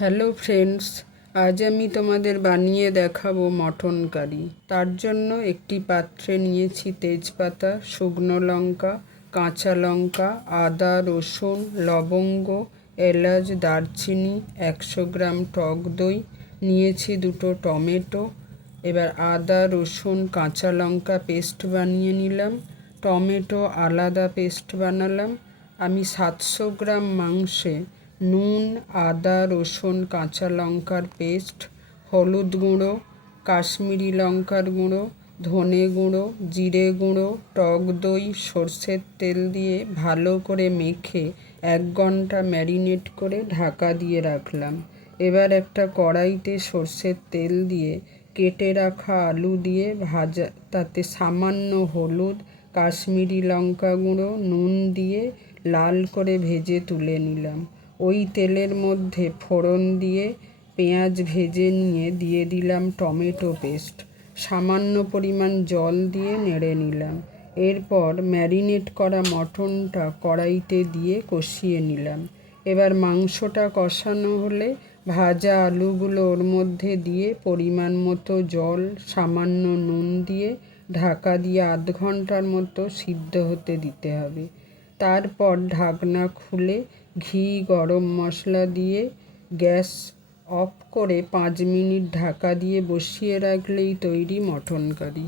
Hello friends, আজ আমি তোমাদের বানিয়ে দেখাবো মটন কারি। তার জন্য একটি পাত্রে নিয়েছি তেজপাতা, শুকনো লঙ্কা, কাঁচা লঙ্কা, আদা, রসুন, লবঙ্গ, এলাচ, দারচিনি, 100 গ্রাম টক দই, নিয়েছি 2টো টমেটো। এবার আদা, রসুন, কাঁচা লঙ্কা পেস্ট বানিয়ে নিলাম। টমেটো আলাদা পেস্ট বানালাম। আমি 700 গ্রাম মাংসে নুন, আদা, রসুন, কাঁচা লঙ্কার পেস্ট, হলুদ গুঁড়ো, কাশ্মীরি লঙ্কার গুঁড়ো, ধনে গুঁড়ো, জিরে গুঁড়ো, টক দই, সর্ষের তেল দিয়ে ভালো করে মেখে 1 ঘন্টা ম্যারিনেট করে ঢাকা দিয়ে রাখলাম। এবার একটা কড়াইতে সর্ষের তেল দিয়ে কেটে রাখা আলু দিয়ে ভাজা, তাতে সামান্য হলুদ, কাশ্মীরি লঙ্কা গুঁড়ো, নুন দিয়ে লাল করে ভেজে তুলে নিলাম। ওই তেলের মধ্যে ফোড়ন দিয়ে পেঁয়াজ ভেজে নিয়ে দিয়ে দিলাম টমেটো পেস্ট, সামান্য পরিমাণ জল দিয়ে নেড়ে নিলাম। এরপর ম্যারিনেট করা মটনটা কড়াইতে দিয়ে কষিয়ে নিলাম। এবার মাংসটা কষানো হলে ভাজা আলুগুলো ওর মধ্যে দিয়ে পরিমাণ মতো জল, সামান্য নুন দিয়ে ঢাকা দিয়ে 1/2 ঘন্টার মতো সিদ্ধ হতে দিতে হবে। তারপর ঢাকনা খুলে ঘি, গরম মশলা দিয়ে গ্যাস অফ করে 5 মিনিট ঢাকা দিয়ে বসিয়ে রাখলেই তৈরি মটন কারি।